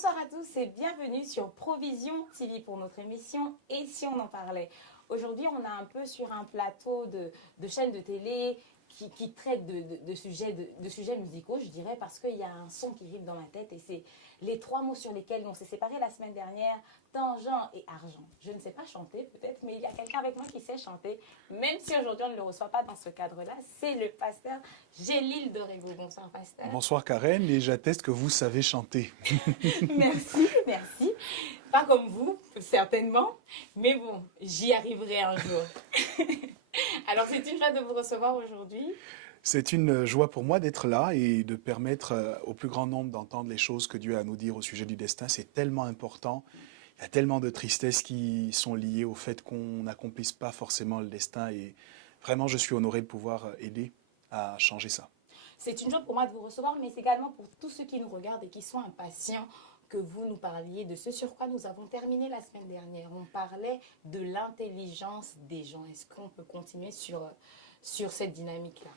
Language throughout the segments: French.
Bonsoir à tous et bienvenue sur Provision TV pour notre émission Et si on en parlait. Aujourd'hui, on est un peu sur un plateau de chaînes de télé qui traitent de sujets musicaux, je dirais, parce qu'il y a un son qui rive dans ma tête et c'est les trois mots sur lesquels on s'est séparés la semaine dernière, tangent et argent. Je ne sais pas chanter peut-être, mais il y a quelqu'un avec moi qui sait chanter, même si aujourd'hui on ne le reçoit pas dans ce cadre-là, c'est le pasteur Gélil Dorego. Bonsoir pasteur. Bonsoir Karen, et j'atteste que vous savez chanter. Merci, merci. Pas comme vous, certainement, mais bon, j'y arriverai un jour. Alors, c'est une joie de vous recevoir aujourd'hui. C'est une joie pour moi d'être là et de permettre au plus grand nombre d'entendre les choses que Dieu a à nous dire au sujet du destin. C'est tellement important. Il y a tellement de tristesses qui sont liées au fait qu'on n'accomplisse pas forcément le destin. Et vraiment, je suis honoré de pouvoir aider à changer ça. C'est une joie pour moi de vous recevoir, mais c'est également pour tous ceux qui nous regardent et qui sont impatients que vous nous parliez de ce sur quoi nous avons terminé la semaine dernière. On parlait de l'intelligence des gens. Est-ce qu'on peut continuer sur cette dynamique-là?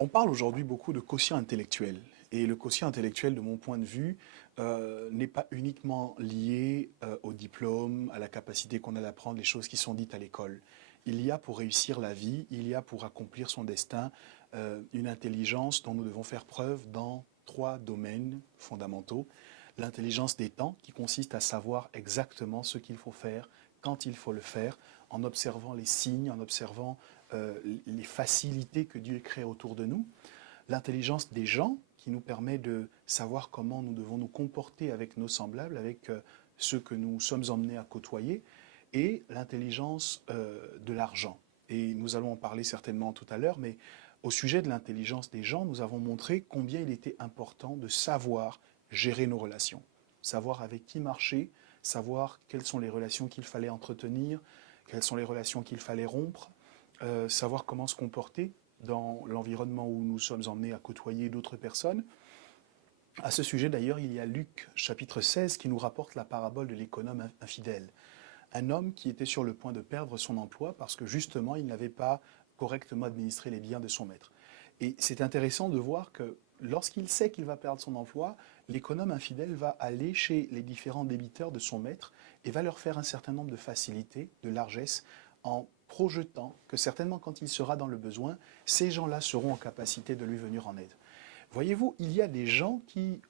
On parle aujourd'hui beaucoup de quotient intellectuel. Et le quotient intellectuel, de mon point de vue, n'est pas uniquement lié au diplôme, à la capacité qu'on a d'apprendre les choses qui sont dites à l'école. Il y a pour réussir la vie, il y a pour accomplir son destin, une intelligence dont nous devons faire preuve dans trois domaines fondamentaux. L'intelligence des temps, qui consiste à savoir exactement ce qu'il faut faire, quand il faut le faire, en observant les signes, en observant les facilités que Dieu crée autour de nous. L'intelligence des gens, qui nous permet de savoir comment nous devons nous comporter avec nos semblables, avec ceux que nous sommes emmenés à côtoyer, et l'intelligence de l'argent. Et nous allons en parler certainement tout à l'heure, mais au sujet de l'intelligence des gens, nous avons montré combien il était important de savoir gérer nos relations, savoir avec qui marcher, savoir quelles sont les relations qu'il fallait entretenir, quelles sont les relations qu'il fallait rompre, savoir comment se comporter dans l'environnement où nous sommes emmenés à côtoyer d'autres personnes. À ce sujet, d'ailleurs, il y a Luc, chapitre 16, qui nous rapporte la parabole de l'économe infidèle. Un homme qui était sur le point de perdre son emploi parce que, justement, il n'avait pas correctement administré les biens de son maître. Et c'est intéressant de voir que lorsqu'il sait qu'il va perdre son emploi, l'économe infidèle va aller chez les différents débiteurs de son maître et va leur faire un certain nombre de facilités, de largesses, en projetant que certainement quand il sera dans le besoin, ces gens-là seront en capacité de lui venir en aide. Voyez-vous, il y a des gens qui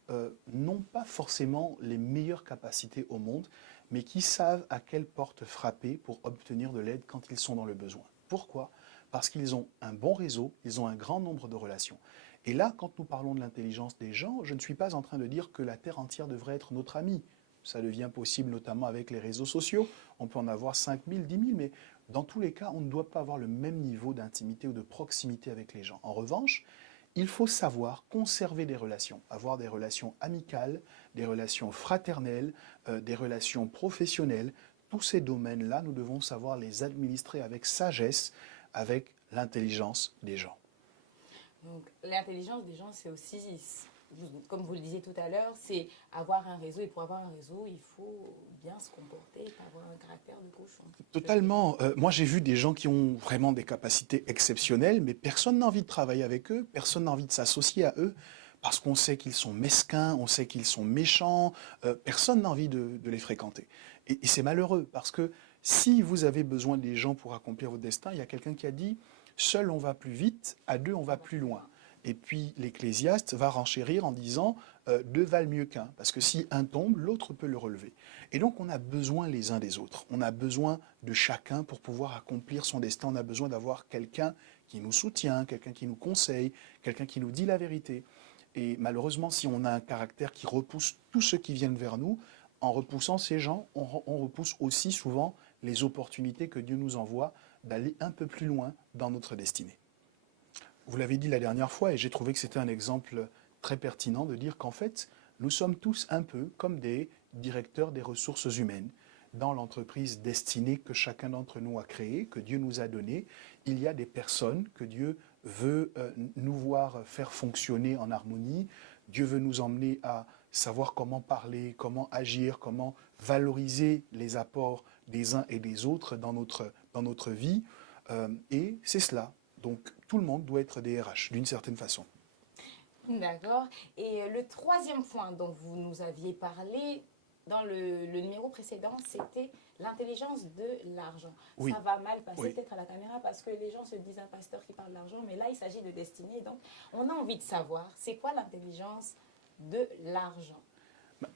n'ont pas forcément les meilleures capacités au monde, mais qui savent à quelle porte frapper pour obtenir de l'aide quand ils sont dans le besoin. Pourquoi ? Parce qu'ils ont un bon réseau, ils ont un grand nombre de relations. Et là, quand nous parlons de l'intelligence des gens, je ne suis pas en train de dire que la Terre entière devrait être notre amie. Ça devient possible notamment avec les réseaux sociaux. On peut en avoir 5 000, 10 000, mais dans tous les cas, on ne doit pas avoir le même niveau d'intimité ou de proximité avec les gens. En revanche, il faut savoir conserver des relations, avoir des relations amicales, des relations fraternelles, des relations professionnelles. Tous ces domaines-là, nous devons savoir les administrer avec sagesse, avec l'intelligence des gens. Donc, l'intelligence des gens, c'est aussi, comme vous le disiez tout à l'heure, c'est avoir un réseau. Et pour avoir un réseau, il faut bien se comporter et pas avoir un caractère de cochon. Totalement. Moi, j'ai vu des gens qui ont vraiment des capacités exceptionnelles, mais personne n'a envie de travailler avec eux, personne n'a envie de s'associer à eux, parce qu'on sait qu'ils sont mesquins, on sait qu'ils sont méchants, personne n'a envie de les fréquenter. Et c'est malheureux, parce que si vous avez besoin des gens pour accomplir votre destin, il y a quelqu'un qui a dit « seul on va plus vite, à deux on va plus loin ». Et puis l'Ecclésiaste va renchérir en disant deux valent mieux qu'un, parce que si un tombe, l'autre peut le relever. Et donc on a besoin les uns des autres, on a besoin de chacun pour pouvoir accomplir son destin, on a besoin d'avoir quelqu'un qui nous soutient, quelqu'un qui nous conseille, quelqu'un qui nous dit la vérité. Et malheureusement, si on a un caractère qui repousse tous ceux qui viennent vers nous, en repoussant ces gens, on repousse aussi souvent les opportunités que Dieu nous envoie d'aller un peu plus loin dans notre destinée. Vous l'avez dit la dernière fois, et j'ai trouvé que c'était un exemple très pertinent de dire qu'en fait, nous sommes tous un peu comme des directeurs des ressources humaines. Dans l'entreprise destinée que chacun d'entre nous a créée, que Dieu nous a donnée, il y a des personnes que Dieu veut nous voir faire fonctionner en harmonie. Dieu veut nous emmener à savoir comment parler, comment agir, comment valoriser les apports des uns et des autres dans notre vie. Et c'est cela. Donc tout le monde doit être des RH d'une certaine façon. D'accord. Et le troisième point dont vous nous aviez parlé dans le numéro précédent, c'était l'intelligence de l'argent. Oui, Ça va mal passer oui. peut-être à la caméra parce que les gens se disent un pasteur qui parle d'argent, mais là, il s'agit de destinée. Donc, on a envie de savoir, c'est quoi l'intelligence de l'argent?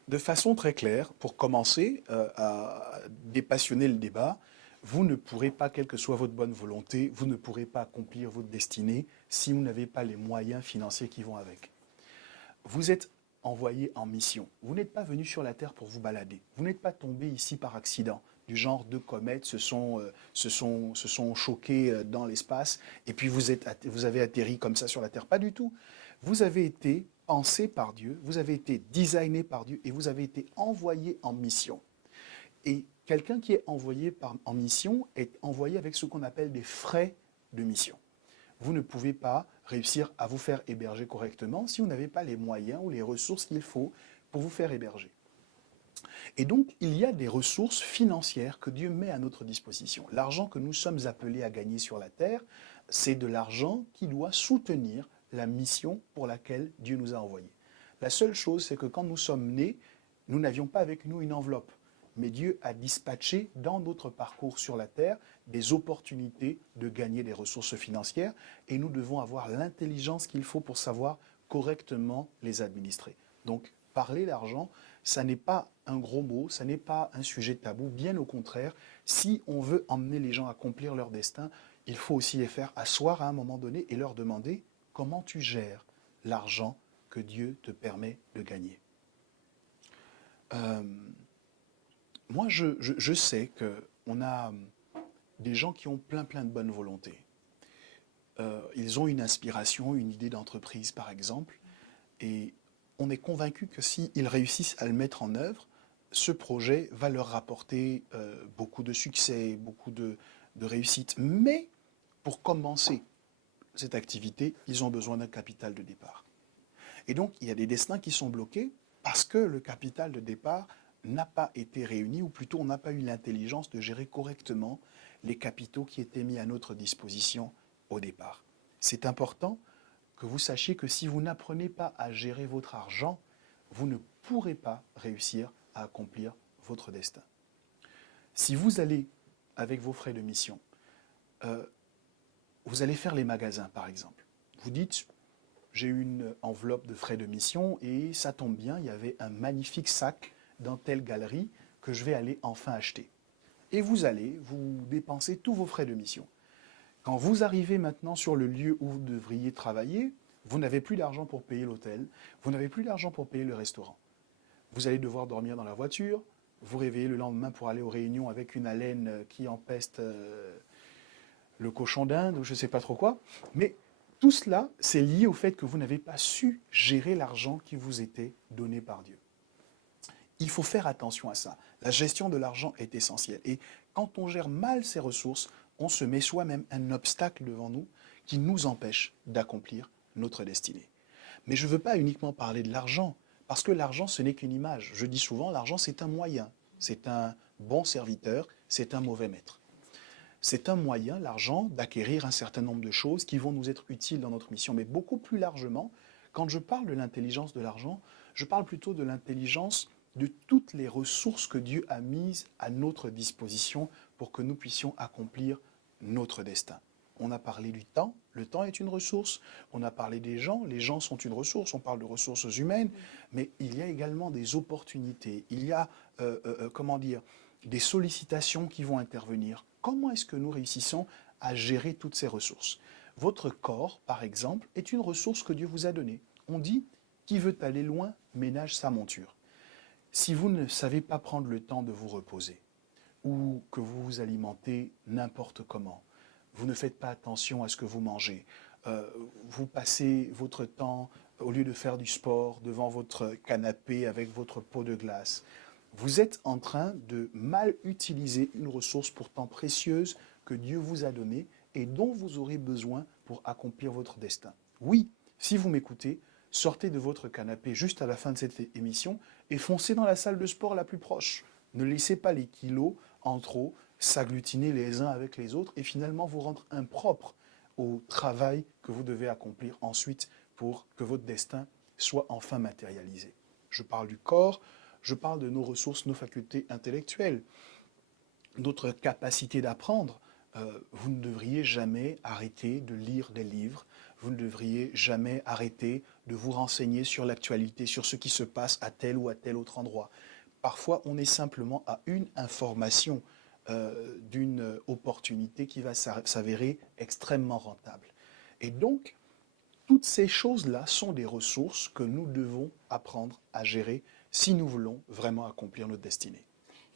De façon très claire, pour commencer à dépassionner le débat, vous ne pourrez pas, quelle que soit votre bonne volonté, vous ne pourrez pas accomplir votre destinée si vous n'avez pas les moyens financiers qui vont avec. Vous êtes envoyé en mission. Vous n'êtes pas venu sur la Terre pour vous balader. Vous n'êtes pas tombé ici par accident. Du genre, deux comètes se sont choquées dans l'espace et puis vous avez atterri comme ça sur la Terre. Pas du tout. Vous avez été pensé par Dieu, vous avez été designé par Dieu et vous avez été envoyé en mission. Et quelqu'un qui est envoyé en mission est envoyé avec ce qu'on appelle des frais de mission. Vous ne pouvez pas réussir à vous faire héberger correctement si vous n'avez pas les moyens ou les ressources qu'il faut pour vous faire héberger. Et donc, il y a des ressources financières que Dieu met à notre disposition. L'argent que nous sommes appelés à gagner sur la terre, c'est de l'argent qui doit soutenir la mission pour laquelle Dieu nous a envoyés. La seule chose, c'est que quand nous sommes nés, nous n'avions pas avec nous une enveloppe. Mais Dieu a dispatché dans notre parcours sur la terre des opportunités de gagner des ressources financières et nous devons avoir l'intelligence qu'il faut pour savoir correctement les administrer. Donc, parler d'argent, ça n'est pas un gros mot, ça n'est pas un sujet tabou, bien au contraire. Si on veut emmener les gens à accomplir leur destin, il faut aussi les faire asseoir à un moment donné et leur demander comment tu gères l'argent que Dieu te permet de gagner. Moi, je sais qu'on a des gens qui ont plein de bonne volonté. Ils ont une inspiration, une idée d'entreprise, par exemple, et on est convaincu que s'ils réussissent à le mettre en œuvre, ce projet va leur rapporter beaucoup de succès, beaucoup de réussite. Mais pour commencer cette activité, ils ont besoin d'un capital de départ. Et donc, il y a des destins qui sont bloqués parce que le capital de départ n'a pas été réuni, ou plutôt on n'a pas eu l'intelligence de gérer correctement les capitaux qui étaient mis à notre disposition au départ. C'est important que vous sachiez que si vous n'apprenez pas à gérer votre argent, vous ne pourrez pas réussir à accomplir votre destin. Si vous allez avec vos frais de mission, vous allez faire les magasins par exemple. Vous dites, j'ai une enveloppe de frais de mission et ça tombe bien, il y avait un magnifique sac dans telle galerie que je vais aller enfin acheter. Et vous allez, vous dépensez tous vos frais de mission. Quand vous arrivez maintenant sur le lieu où vous devriez travailler, vous n'avez plus d'argent pour payer l'hôtel, vous n'avez plus d'argent pour payer le restaurant. Vous allez devoir dormir dans la voiture, vous réveiller le lendemain pour aller aux réunions avec une haleine qui empeste le cochon d'Inde ou je ne sais pas trop quoi. Mais tout cela, c'est lié au fait que vous n'avez pas su gérer l'argent qui vous était donné par Dieu. Il faut faire attention à ça. La gestion de l'argent est essentielle. Et quand on gère mal ses ressources, on se met soi-même un obstacle devant nous qui nous empêche d'accomplir notre destinée. Mais je ne veux pas uniquement parler de l'argent, parce que l'argent, ce n'est qu'une image. Je dis souvent, l'argent, c'est un moyen. C'est un bon serviteur, c'est un mauvais maître. C'est un moyen, l'argent, d'acquérir un certain nombre de choses qui vont nous être utiles dans notre mission. Mais beaucoup plus largement, quand je parle de l'intelligence de l'argent, je parle plutôt de l'intelligence de toutes les ressources que Dieu a mises à notre disposition pour que nous puissions accomplir notre destin. On a parlé du temps, le temps est une ressource. On a parlé des gens, les gens sont une ressource. On parle de ressources humaines, mais il y a également des opportunités. Il y a, des sollicitations qui vont intervenir. Comment est-ce que nous réussissons à gérer toutes ces ressources? Votre corps, par exemple, est une ressource que Dieu vous a donnée. On dit, qui veut aller loin, ménage sa monture. Si vous ne savez pas prendre le temps de vous reposer, ou que vous vous alimentez n'importe comment, vous ne faites pas attention à ce que vous mangez, vous passez votre temps, au lieu de faire du sport, devant votre canapé avec votre pot de glace, vous êtes en train de mal utiliser une ressource pourtant précieuse que Dieu vous a donnée et dont vous aurez besoin pour accomplir votre destin. Oui, si vous m'écoutez, sortez de votre canapé juste à la fin de cette émission et foncez dans la salle de sport la plus proche. Ne laissez pas les kilos en trop s'agglutiner les uns avec les autres et finalement vous rendre impropre au travail que vous devez accomplir ensuite pour que votre destin soit enfin matérialisé. Je parle du corps, je parle de nos ressources, nos facultés intellectuelles, notre capacité d'apprendre. Vous ne devriez jamais arrêter de lire des livres, vous ne devriez jamais arrêter de vous renseigner sur l'actualité, sur ce qui se passe à tel ou à tel autre endroit. Parfois, on est simplement à une information d'une opportunité qui va s'avérer extrêmement rentable. Et donc, toutes ces choses-là sont des ressources que nous devons apprendre à gérer si nous voulons vraiment accomplir notre destinée.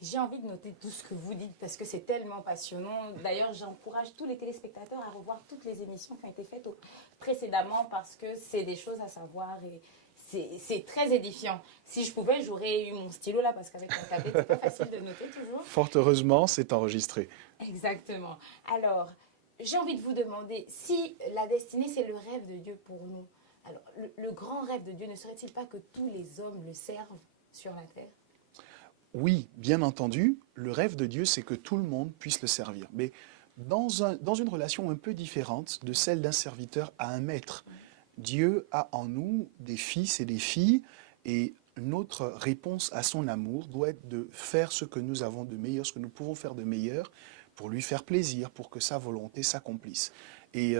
J'ai envie de noter tout ce que vous dites parce que c'est tellement passionnant. D'ailleurs, j'encourage tous les téléspectateurs à revoir toutes les émissions qui ont été faites précédemment parce que c'est des choses à savoir et c'est très édifiant. Si je pouvais, j'aurais eu mon stylo là parce qu'avec mon tablette, c'est pas facile de noter toujours. Fort heureusement, c'est enregistré. Exactement. Alors, j'ai envie de vous demander si la destinée, c'est le rêve de Dieu pour nous. Alors, le grand rêve de Dieu, ne serait-il pas que tous les hommes le servent sur la terre? Oui, bien entendu, le rêve de Dieu, c'est que tout le monde puisse le servir. Mais dans une relation un peu différente de celle d'un serviteur à un maître. Dieu a en nous des fils et des filles, et notre réponse à son amour doit être de faire ce que nous avons de meilleur, ce que nous pouvons faire de meilleur, pour lui faire plaisir, pour que sa volonté s'accomplisse. Et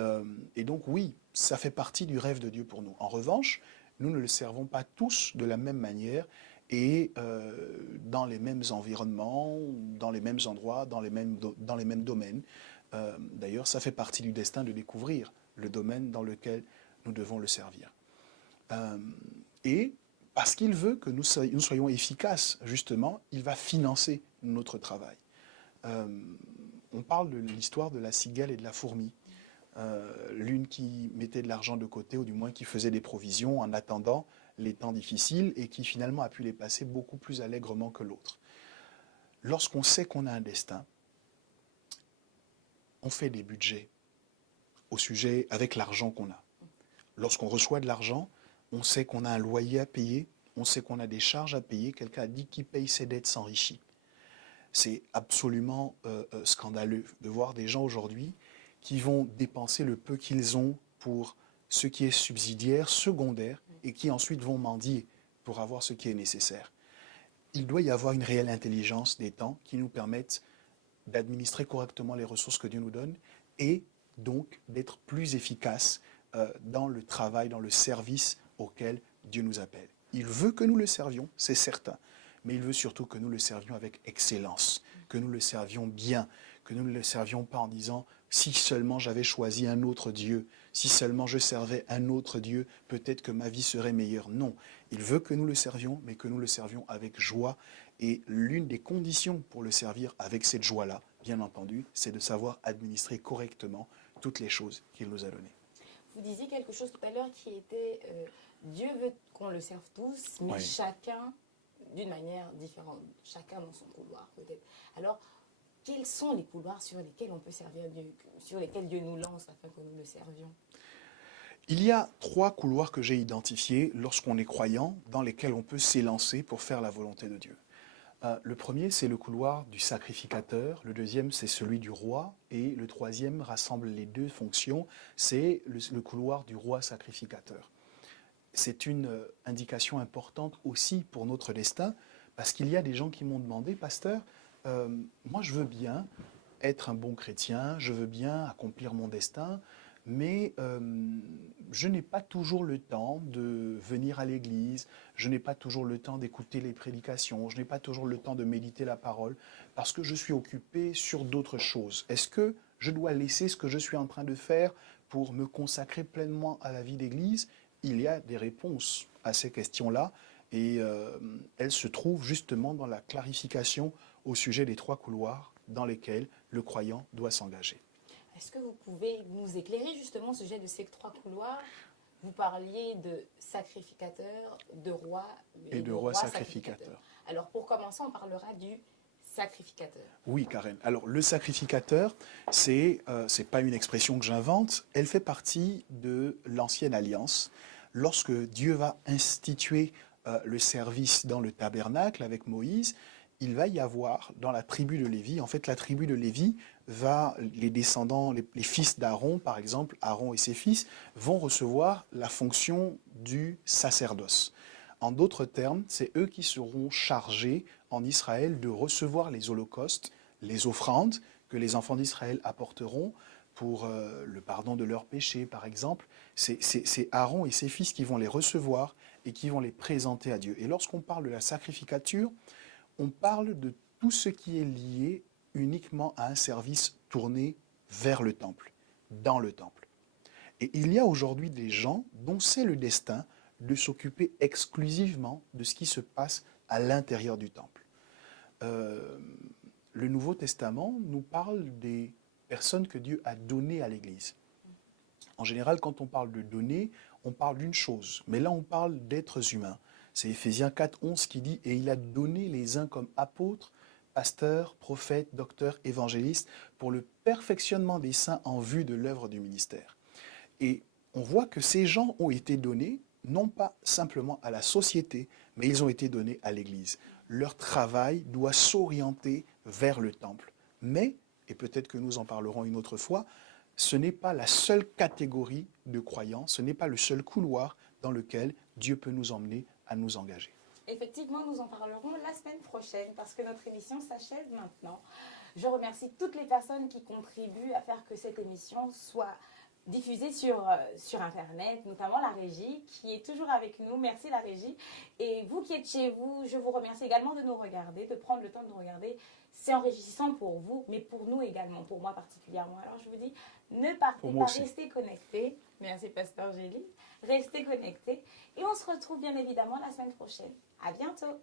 donc oui, ça fait partie du rêve de Dieu pour nous. En revanche, nous ne le servons pas tous de la même manière, et dans les mêmes environnements, dans les mêmes endroits, dans les mêmes domaines. D'ailleurs, ça fait partie du destin de découvrir le domaine dans lequel nous devons le servir. Et parce qu'il veut que nous soyons efficaces, justement, il va financer notre travail. On parle de l'histoire de la cigale et de la fourmi. L'une qui mettait de l'argent de côté, ou du moins qui faisait des provisions en attendant les temps difficiles, et qui finalement a pu les passer beaucoup plus allègrement que l'autre. Lorsqu'on sait qu'on a un destin, on fait des budgets au sujet avec l'argent qu'on a. Lorsqu'on reçoit de l'argent, on sait qu'on a un loyer à payer, on sait qu'on a des charges à payer. Quelqu'un a dit qui paye ses dettes s'enrichit. C'est absolument scandaleux de voir des gens aujourd'hui qui vont dépenser le peu qu'ils ont pour ce qui est subsidiaire, secondaire, et qui ensuite vont mendier pour avoir ce qui est nécessaire. Il doit y avoir une réelle intelligence des temps qui nous permettent d'administrer correctement les ressources que Dieu nous donne, et donc d'être plus efficaces dans le travail, dans le service auquel Dieu nous appelle. Il veut que nous le servions, c'est certain, mais il veut surtout que nous le servions avec excellence, que nous le servions bien, que nous ne le servions pas en disant « si seulement j'avais choisi un autre Dieu, si seulement je servais un autre Dieu, peut-être que ma vie serait meilleure ». Non, il veut que nous le servions, mais que nous le servions avec joie. Et l'une des conditions pour le servir avec cette joie-là, bien entendu, c'est de savoir administrer correctement toutes les choses qu'il nous a données. Vous disiez quelque chose tout à l'heure qui était Dieu veut qu'on le serve tous, mais chacun d'une manière différente, chacun dans son couloir peut-être. Alors, quels sont les couloirs sur lesquels on peut servir Dieu, sur lesquels Dieu nous lance afin que nous le servions? Il y a 3 couloirs que j'ai identifiés lorsqu'on est croyant, dans lesquels on peut s'élancer pour faire la volonté de Dieu. Le premier, c'est le couloir du sacrificateur, le deuxième, c'est celui du roi, et le troisième rassemble les 2 fonctions, c'est le couloir du roi sacrificateur. C'est une indication importante aussi pour notre destin, parce qu'il y a des gens qui m'ont demandé, pasteur, moi je veux bien être un bon chrétien, je veux bien accomplir mon destin, mais je n'ai pas toujours le temps de venir à l'église, je n'ai pas toujours le temps d'écouter les prédications, je n'ai pas toujours le temps de méditer la parole, parce que je suis occupé sur d'autres choses. Est-ce que je dois laisser ce que je suis en train de faire pour me consacrer pleinement à la vie d'église? Il y a des réponses à ces questions-là, et elles se trouvent justement dans la clarification au sujet des 3 couloirs dans lesquels le croyant doit s'engager. Est-ce que vous pouvez nous éclairer justement au sujet de ces 3 couloirs? Vous parliez de sacrificateur, de roi et de roi sacrificateur. Alors pour commencer, on parlera du sacrificateur. Oui, Karen. Alors le sacrificateur, c'est pas une expression que j'invente, elle fait partie de l'ancienne alliance. Lorsque Dieu va instituer le service dans le tabernacle avec Moïse, il va y avoir dans la tribu de Lévi, en fait la tribu de Lévi les descendants, les fils d'Aaron par exemple, Aaron et ses fils, vont recevoir la fonction du sacerdoce. En d'autres termes, c'est eux qui seront chargés en Israël de recevoir les holocaustes, les offrandes que les enfants d'Israël apporteront pour le pardon de leurs péchés par exemple. C'est Aaron et ses fils qui vont les recevoir et qui vont les présenter à Dieu. Et lorsqu'on parle de la sacrificature, on parle de tout ce qui est lié uniquement à un service tourné vers le temple, dans le temple. Et il y a aujourd'hui des gens dont c'est le destin de s'occuper exclusivement de ce qui se passe à l'intérieur du temple. Le Nouveau Testament nous parle des personnes que Dieu a données à l'Église. En général, quand on parle de donner, on parle d'une chose, mais là on parle d'êtres humains. C'est Éphésiens 4, 11 qui dit « Et il a donné les uns comme apôtres, pasteurs, prophètes, docteurs, évangélistes, pour le perfectionnement des saints en vue de l'œuvre du ministère. » Et on voit que ces gens ont été donnés, non pas simplement à la société, mais ils ont été donnés à l'Église. Leur travail doit s'orienter vers le temple. Mais, et peut-être que nous en parlerons une autre fois, ce n'est pas la seule catégorie de croyants, ce n'est pas le seul couloir dans lequel Dieu peut nous emmener à nous engager. Effectivement, nous en parlerons la semaine prochaine parce que notre émission s'achève maintenant. Je remercie toutes les personnes qui contribuent à faire que cette émission soit diffusée sur Internet, notamment la régie qui est toujours avec nous. Merci la régie. Et vous qui êtes chez vous, je vous remercie également de nous regarder, de prendre le temps de nous regarder. C'est enrichissant pour vous, mais pour nous également, pour moi particulièrement. Alors je vous dis, ne partez pas, restez connectés. Merci Pasteur Gély. Restez connectés. Et on se retrouve bien évidemment la semaine prochaine. À bientôt.